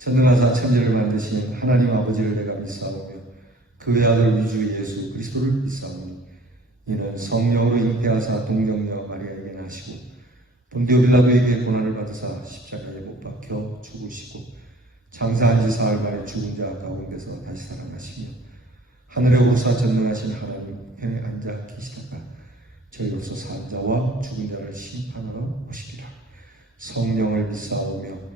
전능하사 천지를 만드신 하나님 아버지를 내가 믿사오며 그 외아들 위주 예수 그리스도를 믿사오니 이는 성령으로 잉태하사 동정녀 마리아에게 나시고 본디오 빌라도에게 고난을 받으사 십자가에 못 박혀 죽으시고 장사한 지 사흘 만에 죽은 자 가운데서 다시 살아나시며 하늘에 오르사 전능하신 하나님께 앉아 계시다가 저희로서 산 자와 죽은 자를 심판하러 오시리라. 성령을 믿사오며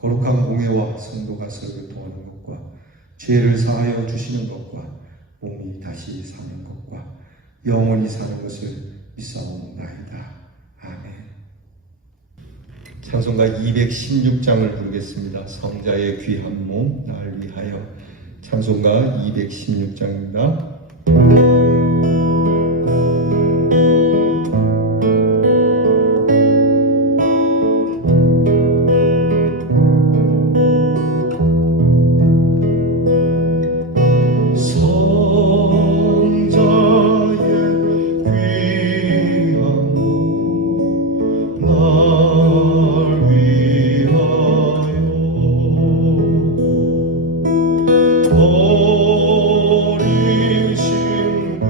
거룩한 공예와 성도가 서로 통하는 것과 죄를 사하여 주시는 것과 몸이 다시 사는 것과 영원히 사는 것을 믿사옵나이다. 아멘. 찬송가 216장을 부르겠습니다. 성자의 귀한 몸 날 위하여. 찬송가 216장입니다. 어린 신부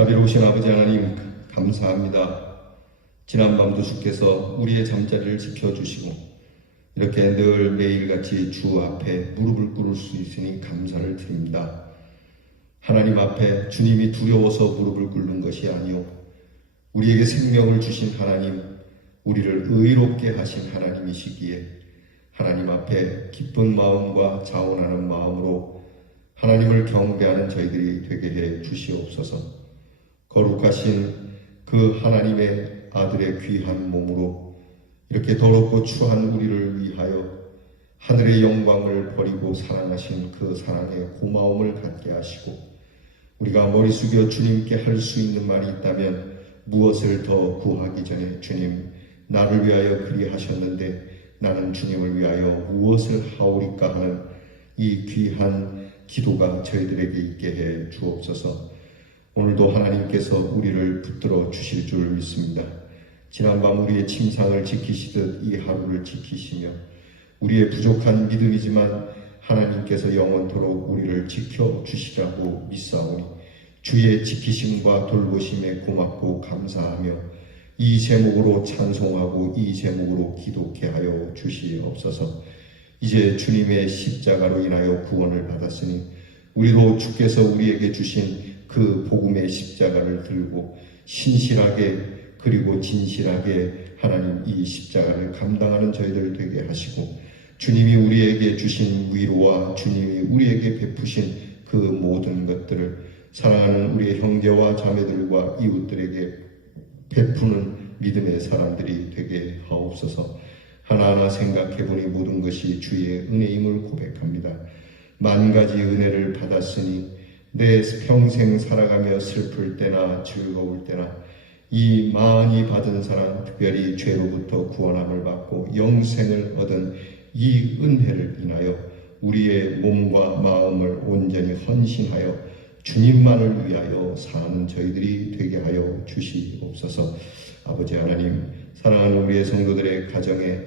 자비로우신 아버지 하나님 감사합니다. 지난밤도 주께서 우리의 잠자리를 지켜주시고 이렇게 늘 매일같이 주 앞에 무릎을 꿇을 수 있으니 감사를 드립니다. 하나님 앞에 주님이 두려워서 무릎을 꿇는 것이 아니요 우리에게 생명을 주신 하나님, 우리를 의롭게 하신 하나님이시기에 하나님 앞에 기쁜 마음과 자원하는 마음으로 하나님을 경배하는 저희들이 되게 해 주시옵소서. 거룩하신 그 하나님의 아들의 귀한 몸으로 이렇게 더럽고 추한 우리를 위하여 하늘의 영광을 버리고 사랑하신 그 사랑의 고마움을 갖게 하시고 우리가 머리 숙여 주님께 할 수 있는 말이 있다면 무엇을 더 구하기 전에 주님 나를 위하여 그리하셨는데 나는 주님을 위하여 무엇을 하오리까 하는 이 귀한 기도가 저희들에게 있게 해 주옵소서. 오늘도 하나님께서 우리를 붙들어 주실 줄 믿습니다. 지난밤 우리의 침상을 지키시듯 이 하루를 지키시며 우리의 부족한 믿음이지만 하나님께서 영원토록 우리를 지켜주시라고 믿사오니 주의 지키심과 돌보심에 고맙고 감사하며 이 제목으로 찬송하고 이 제목으로 기도케 하여 주시옵소서. 이제 주님의 십자가로 인하여 구원을 받았으니 우리도 주께서 우리에게 주신 그 복음의 십자가를 들고 신실하게 그리고 진실하게 하나님 이 십자가를 감당하는 저희들 되게 하시고 주님이 우리에게 주신 위로와 주님이 우리에게 베푸신 그 모든 것들을 사랑하는 우리의 형제와 자매들과 이웃들에게 베푸는 믿음의 사람들이 되게 하옵소서. 하나하나 생각해보니 모든 것이 주의 은혜임을 고백합니다. 만 가지 은혜를 받았으니 내 평생 살아가며 슬플 때나 즐거울 때나 이 많이 받은 사랑, 특별히 죄로부터 구원함을 받고 영생을 얻은 이 은혜를 인하여 우리의 몸과 마음을 온전히 헌신하여 주님만을 위하여 사는 저희들이 되게 하여 주시옵소서. 아버지 하나님, 사랑하는 우리의 성도들의 가정에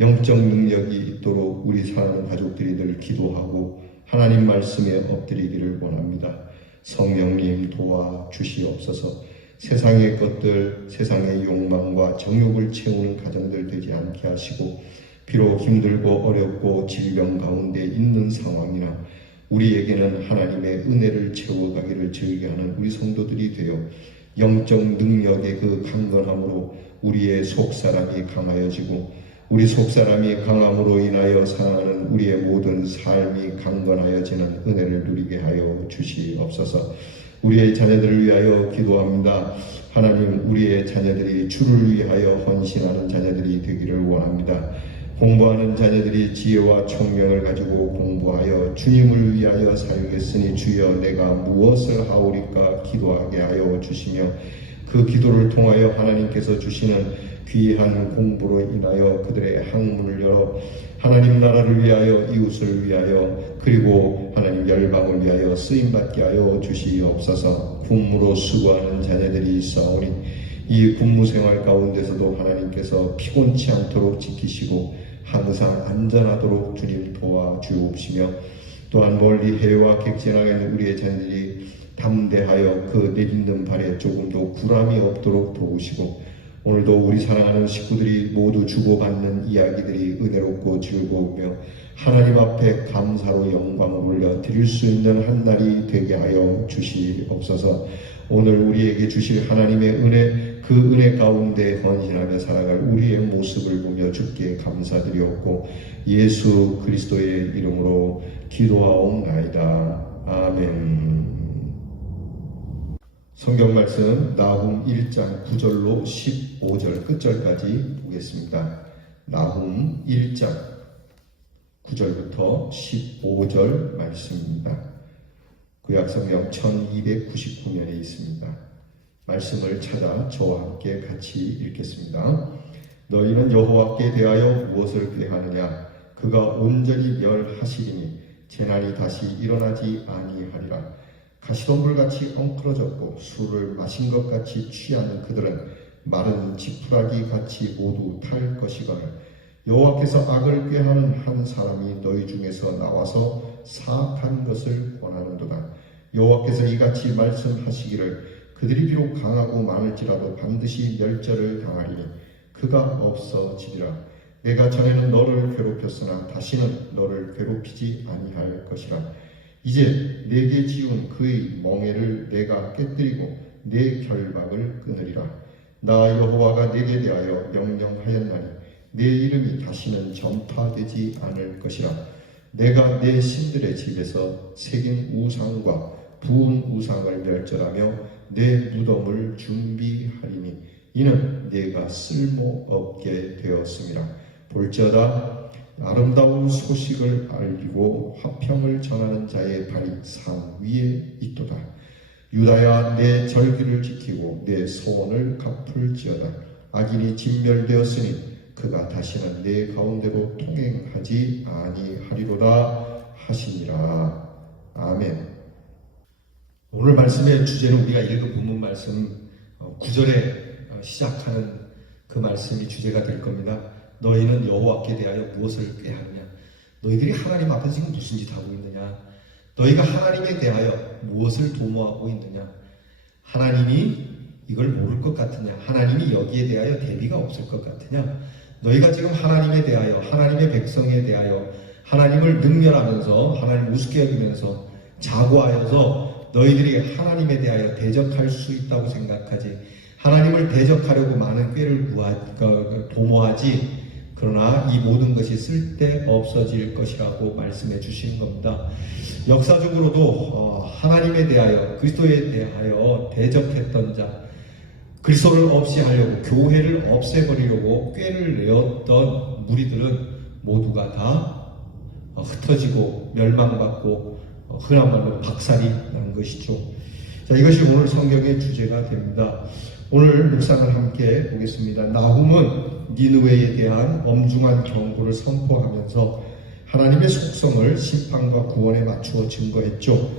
영적 능력이 있도록 우리 사랑하는 가족들이 늘 기도하고 하나님 말씀에 엎드리기를 원합니다. 성령님 도와주시옵소서. 세상의 것들, 세상의 욕망과 정욕을 채우는 가정들 되지 않게 하시고 비록 힘들고 어렵고 질병 가운데 있는 상황이나 우리에게는 하나님의 은혜를 채워가기를 즐겨하는 우리 성도들이 되어 영적 능력의 그 강건함으로 우리의 속사람이 강하여지고 우리 속사람이 강함으로 인하여 사랑하는 우리의 모든 삶이 강건하여지는 은혜를 누리게 하여 주시옵소서. 우리의 자녀들을 위하여 기도합니다. 하나님, 우리의 자녀들이 주를 위하여 헌신하는 자녀들이 되기를 원합니다. 공부하는 자녀들이 지혜와 총명을 가지고 공부하여 주님을 위하여 살겠으니 주여 내가 무엇을 하오리까 기도하게 하여 주시며 그 기도를 통하여 하나님께서 주시는 귀한 공부로 인하여 그들의 학문을 열어 하나님 나라를 위하여 이웃을 위하여 그리고 하나님 열방을 위하여 쓰임받게 하여 주시옵소서. 군무로 수고하는 자녀들이 있사오니 이 군무 생활 가운데서도 하나님께서 피곤치 않도록 지키시고 항상 안전하도록 주님 도와주옵시며 또한 멀리 해외와 객진하게 있는 우리의 자녀들이 담대하여 그 내딛는 발에 조금도 구람이 없도록 도우시고 오늘도 우리 사랑하는 식구들이 모두 주고받는 이야기들이 은혜롭고 즐거우며 하나님 앞에 감사로 영광을 올려 드릴 수 있는 한 날이 되게 하여 주시옵소서. 오늘 우리에게 주실 하나님의 은혜, 그 은혜 가운데 헌신하며 살아갈 우리의 모습을 보며 주께 감사드리옵고 예수 그리스도의 이름으로 기도하옵나이다. 아멘. 성경 말씀 나훔 1장 9절로 15절 끝절까지 보겠습니다. 나훔 1장 9절부터 15절 말씀입니다. 구약성경 1299면에 있습니다. 말씀을 찾아 저와 함께 같이 읽겠습니다. 너희는 여호와께 대하여 무엇을 꾀하느냐? 그가 온전히 멸하시리니 재난이 다시 일어나지 아니하리라. 가시덤불같이 엉클어졌고 술을 마신 것 같이 취한 그들은 마른 지푸라기 같이 모두 탈 것이거늘 여호와께서 악을 꾀하는 한 사람이 너희 중에서 나와서 사악한 것을 권하는도다. 여호와께서 이같이 말씀하시기를 그들이 비록 강하고 많을지라도 반드시 멸절을 당하리니 그가 없어지리라. 내가 전에는 너를 괴롭혔으나 다시는 너를 괴롭히지 아니할 것이라. 이제 내게 지운 그의 멍에를 내가 깨뜨리고 내 결박을 끊으리라. 나 여호와가 내게 대하여 명령하였나니 내 이름이 다시는 전파되지 않을 것이라. 내가 내 신들의 집에서 새긴 우상과 부은 우상을 멸절하며 내 무덤을 준비하리니 이는 내가 쓸모없게 되었음이라. 볼지어다 아름다운 소식을 알리고 화평을 전하는 자의 발이 산 위에 있도다. 유다야, 내 절기를 지키고 내 소원을 갚을지어다. 악인이 진멸되었으니 그가 다시는 내 가운데로 통행하지 아니하리로다 하시니라. 아멘. 오늘 말씀의 주제는 우리가 읽은 본문 말씀 9절에 시작하는 그 말씀이 주제가 될 겁니다. 너희는 여호와께 대하여 무엇을 꾀하느냐? 너희들이 하나님 앞에서 지금 무슨 짓 하고 있느냐? 너희가 하나님에 대하여 무엇을 도모하고 있느냐? 하나님이 이걸 모를 것 같으냐? 하나님이 여기에 대하여 대비가 없을 것 같으냐? 너희가 지금 하나님에 대하여, 하나님의 백성에 대하여 하나님을 능멸하면서 하나님을 우습게 여기면서 자고하여서 너희들이 하나님에 대하여 대적할 수 있다고 생각하지, 하나님을 대적하려고 많은 꾀를 도모하지, 그러나 이 모든 것이 쓸데없어질 것이라고 말씀해 주시는 겁니다. 역사적으로도 하나님에 대하여, 그리스도에 대하여 대적했던 자, 그리스도를 없이 하려고, 교회를 없애버리려고 꾀를 내었던 무리들은 모두가 다 흩어지고 멸망받고 흔한 말로 박살이 난 것이죠. 자, 이것이 오늘 성경의 주제가 됩니다. 오늘 묵상을 함께 보겠습니다. 나훔은 니느웨에 대한 엄중한 경고를 선포하면서 하나님의 속성을 심판과 구원에 맞추어 증거했죠.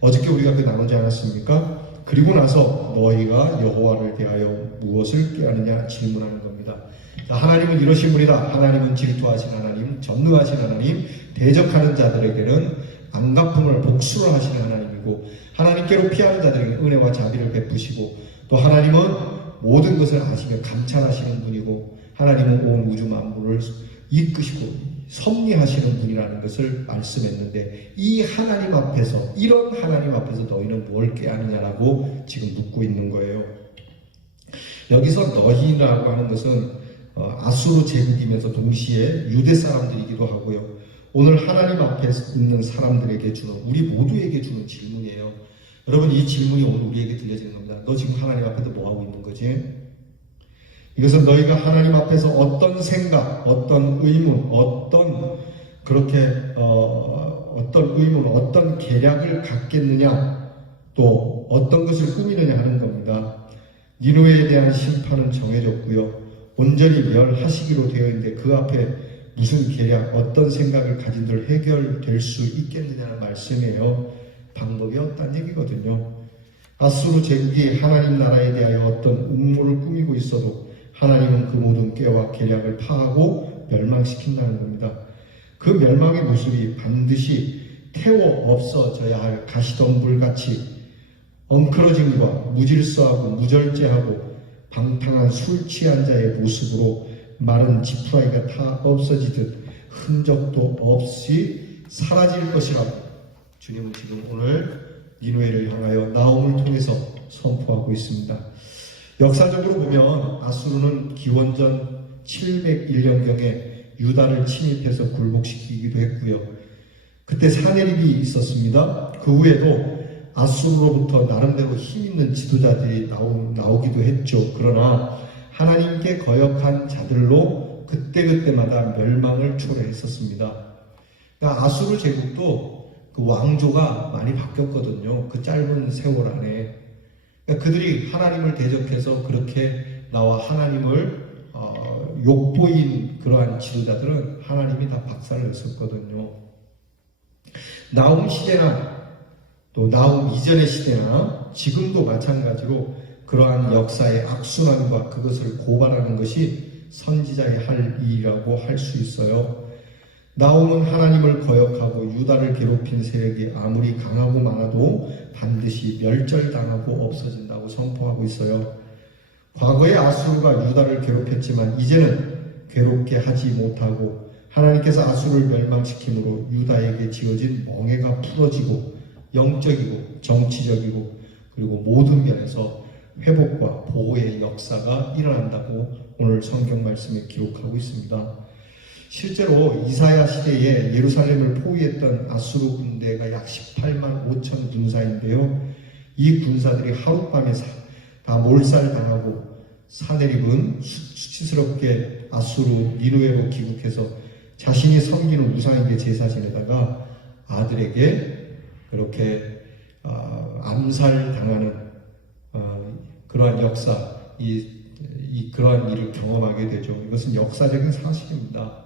어저께 우리가 그 나누지 않았습니까? 그리고 나서 너희가 여호와를 대하여 무엇을 꾀하느냐 질문하는 겁니다. 자, 하나님은 이러신 분이다. 하나님은 질투하신 하나님, 전능하신 하나님, 대적하는 자들에게는 안갚음을 복수를 하시는 하나님이고, 하나님께로 피하는 자들에게 은혜와 자비를 베푸시고, 또 하나님은 모든 것을 아시며 감찰하시는 분이고, 하나님은 온 우주 만물을 이끄시고 섭리하시는 분이라는 것을 말씀했는데, 이 하나님 앞에서, 이런 하나님 앞에서 너희는 뭘 꾀하느냐라고 지금 묻고 있는 거예요. 여기서 너희라고 하는 것은 아수르 제국이면서 동시에 유대 사람들이기도 하고요. 오늘 하나님 앞에 있는 사람들에게 주는, 우리 모두에게 주는 질문이에요. 여러분, 이 질문이 오늘 우리에게 들려지는 겁니다. 너 지금 하나님 앞에서 뭐 하고 있는 거지? 이것은 너희가 하나님 앞에서 어떤 생각, 어떤 의문, 어떤 의문, 어떤 계략을 갖겠느냐, 또 어떤 것을 꾸미느냐 하는 겁니다. 니느웨에 대한 심판은 정해졌고요. 온전히 멸하시기로 되어 있는데 그 앞에 무슨 계략, 어떤 생각을 가진들 해결될 수 있겠느냐는 말씀이에요. 방법이 없다는 얘기거든요. 아수르 제국이 하나님 나라에 대하여 어떤 음모를 꾸미고 있어도 하나님은 그 모든 꾀와 계략을 파하고 멸망시킨다는 겁니다. 그 멸망의 모습이 반드시 태워 없어져야 할 가시덤불같이 엉클어짐과 무질서하고 무절제하고 방탕한 술 취한 자의 모습으로 마른 지푸라기가 다 없어지듯 흔적도 없이 사라질 것이라고 주님은 지금 오늘 니느웨를 향하여 나홈을 통해서 선포하고 있습니다. 역사적으로 보면 아수르는 기원전 701년경에 유다를 침입해서 굴복시키기도 했고요. 그때 사내립이 있었습니다. 그 후에도 아수르로부터 나름대로 힘있는 지도자들이 나오기도 했죠. 그러나 하나님께 거역한 자들로 그때그때마다 멸망을 초래했었습니다. 그러니까 아수르 제국도 그 왕조가 많이 바뀌었거든요. 그 짧은 세월 안에. 그러니까 그들이 하나님을 대적해서 그렇게 나와 하나님을 욕보인 그러한 지도자들은 하나님이 다 박살을 냈었거든요. 나훔 시대나 또 나훔 이전의 시대나 지금도 마찬가지로 그러한 역사의 악순환과 그것을 고발하는 것이 선지자의 할 일이라고 할 수 있어요. 나홈은 하나님을 거역하고 유다를 괴롭힌 세력이 아무리 강하고 많아도 반드시 멸절당하고 없어진다고 선포하고 있어요. 과거에 아수르가 유다를 괴롭혔지만 이제는 괴롭게 하지 못하고 하나님께서 아수르를 멸망시킴으로 유다에게 지어진 멍에가 풀어지고 영적이고 정치적이고 그리고 모든 면에서 회복과 보호의 역사가 일어난다고 오늘 성경 말씀에 기록하고 있습니다. 실제로 이사야 시대에 예루살렘을 포위했던 아수르 군대가 약 18만 5천 군사인데요. 이 군사들이 하룻밤에 다 몰살당하고 사내립은 수치스럽게 아수르 니누에로 귀국해서 자신이 섬기는 우상에게 제사 지내다가 아들에게 그렇게 암살당하는 그러한 역사, 그러한 일을 경험하게 되죠. 이것은 역사적인 사실입니다.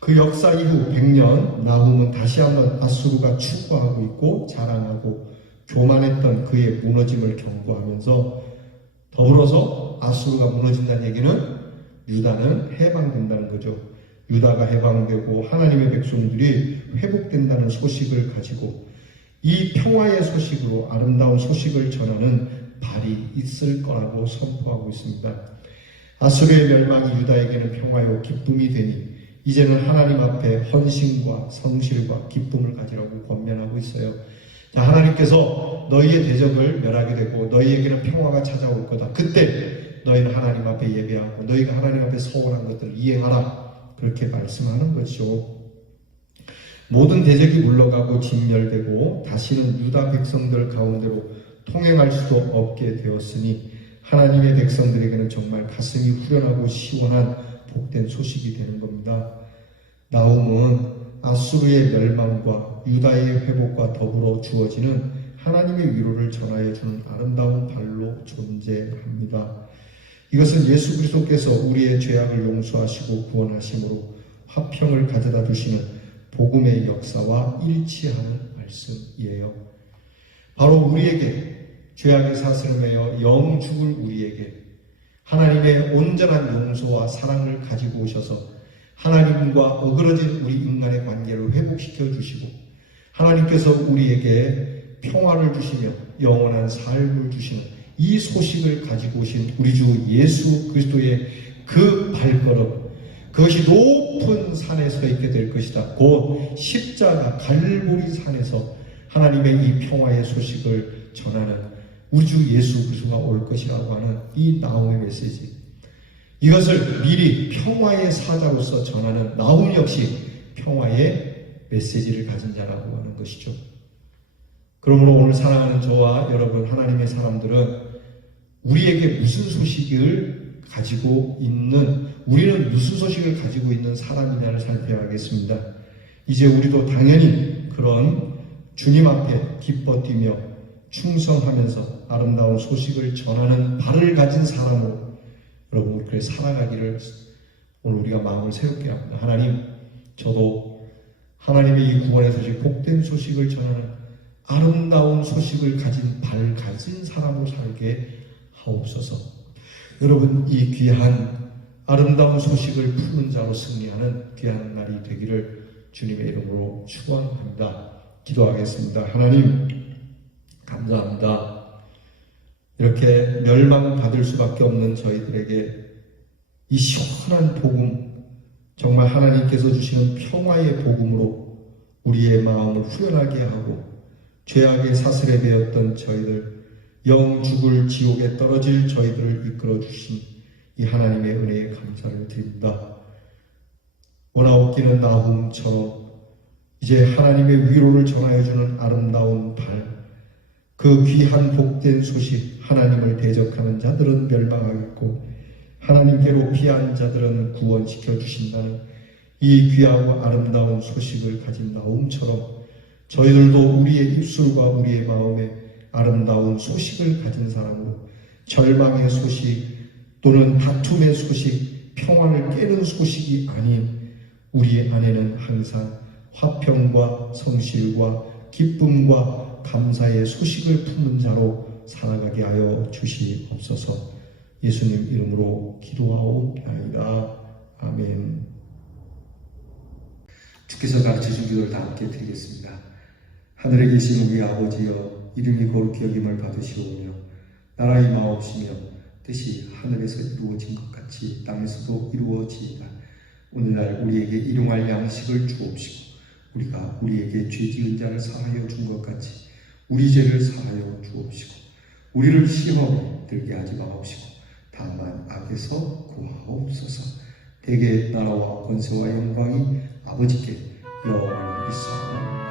그 역사 이후 100년 나훔은 다시 한번 아수르가 추구하고 있고 자랑하고 교만했던 그의 무너짐을 경고하면서 더불어서 아수르가 무너진다는 얘기는 유다는 해방된다는 거죠. 유다가 해방되고 하나님의 백성들이 회복된다는 소식을 가지고 이 평화의 소식으로 아름다운 소식을 전하는 발이 있을 거라고 선포하고 있습니다. 아수르의 멸망이 유다에게는 평화요 기쁨이 되니 이제는 하나님 앞에 헌신과 성실과 기쁨을 가지라고 권면하고 있어요. 자, 하나님께서 너희의 대적을 멸하게 되고 너희에게는 평화가 찾아올 거다. 그때 너희는 하나님 앞에 예배하고 너희가 하나님 앞에 서원한 것들을 이행하라. 그렇게 말씀하는 것이죠. 모든 대적이 물러가고 진멸되고 다시는 유다 백성들 가운데로 통행할 수도 없게 되었으니 하나님의 백성들에게는 정말 가슴이 후련하고 시원한 복된 소식이 되는 겁니다. 나훔은 아수르의 멸망과 유다의 회복과 더불어 주어지는 하나님의 위로를 전하여 주는 아름다운 발로 존재합니다. 이것은 예수 그리스도께서 우리의 죄악을 용서하시고 구원하심으로 화평을 가져다 주시는 복음의 역사와 일치하는 말씀이에요. 바로 우리에게 죄악의 사슬을 매여 영 죽을 우리에게 하나님의 온전한 용서와 사랑을 가지고 오셔서 하나님과 어그러진 우리 인간의 관계를 회복시켜 주시고 하나님께서 우리에게 평화를 주시며 영원한 삶을 주시는 이 소식을 가지고 오신 우리 주 예수 그리스도의 그 발걸음, 그것이 높은 산에 서 있게 될 것이다. 곧 십자가 갈보리 산에서 하나님의 이 평화의 소식을 전하는 우리 주 예수 그리스도가 올 것이라고 하는 이 나홈의 메시지, 이것을 미리 평화의 사자로서 전하는 나홈 역시 평화의 메시지를 가진 자라고 하는 것이죠. 그러므로 오늘 사랑하는 저와 여러분 하나님의 사람들은 우리에게 무슨 소식을 가지고 있는, 우리는 무슨 소식을 가지고 있는 사람이냐를 살펴야겠습니다. 이제 우리도 당연히 그런 주님 앞에 기뻐 뛰며 충성하면서 아름다운 소식을 전하는 발을 가진 사람으로 여러분 그렇게 살아가기를 오늘 우리가 마음을 새롭게 합니다. 하나님, 저도 하나님의 이 구원의 소식, 복된 소식을 전하는 아름다운 소식을 가진 발 가진 사람으로 살게 하옵소서. 여러분, 이 귀한 아름다운 소식을 푸는 자로 승리하는 귀한 날이 되기를 주님의 이름으로 축원합니다. 기도하겠습니다. 하나님, 감사합니다. 이렇게 멸망받을 수밖에 없는 저희들에게 이 시원한 복음, 정말 하나님께서 주시는 평화의 복음으로 우리의 마음을 후련하게 하고 죄악의 사슬에 베었던 저희들, 영 죽을 지옥에 떨어질 저희들을 이끌어 주신 이 하나님의 은혜에 감사를 드립니다. 오나옵기는 나훔처럼 이제 하나님의 위로를 전하여 주는 아름다운 발, 그 귀한 복된 소식, 하나님을 대적하는 자들은 멸망하겠고 하나님께로 피한 자들은 구원시켜 주신다는 이 귀하고 아름다운 소식을 가진 나훔처럼 저희들도 우리의 입술과 우리의 마음에 아름다운 소식을 가진 사람으로 절망의 소식 또는 다툼의 소식, 평화를 깨는 소식이 아닌 우리 안에는 항상 화평과 성실과 기쁨과 감사의 소식을 품는 자로 살아가게 하여 주시옵소서. 예수님 이름으로 기도하옵나이다. 아멘. 주께서 가르쳐준 기도를 다 함께 드리겠습니다. 하늘에 계신 우리 아버지여, 이름이 거룩히 여김을 받으시오며 나라 임하옵시며 뜻이 하늘에서 이루어진 것 같이 땅에서도 이루어지이다. 오늘날 우리에게 일용할 양식을 주옵시고 우리가 우리에게 죄 지은 자를 사하여 준 것 같이 우리 죄를 사하여 주옵시고 우리를 시험에 들게 하지 마옵시고 다만 악에서 구하옵소서. 대개 나라와 권세와 영광이 아버지께 영원히 있사오니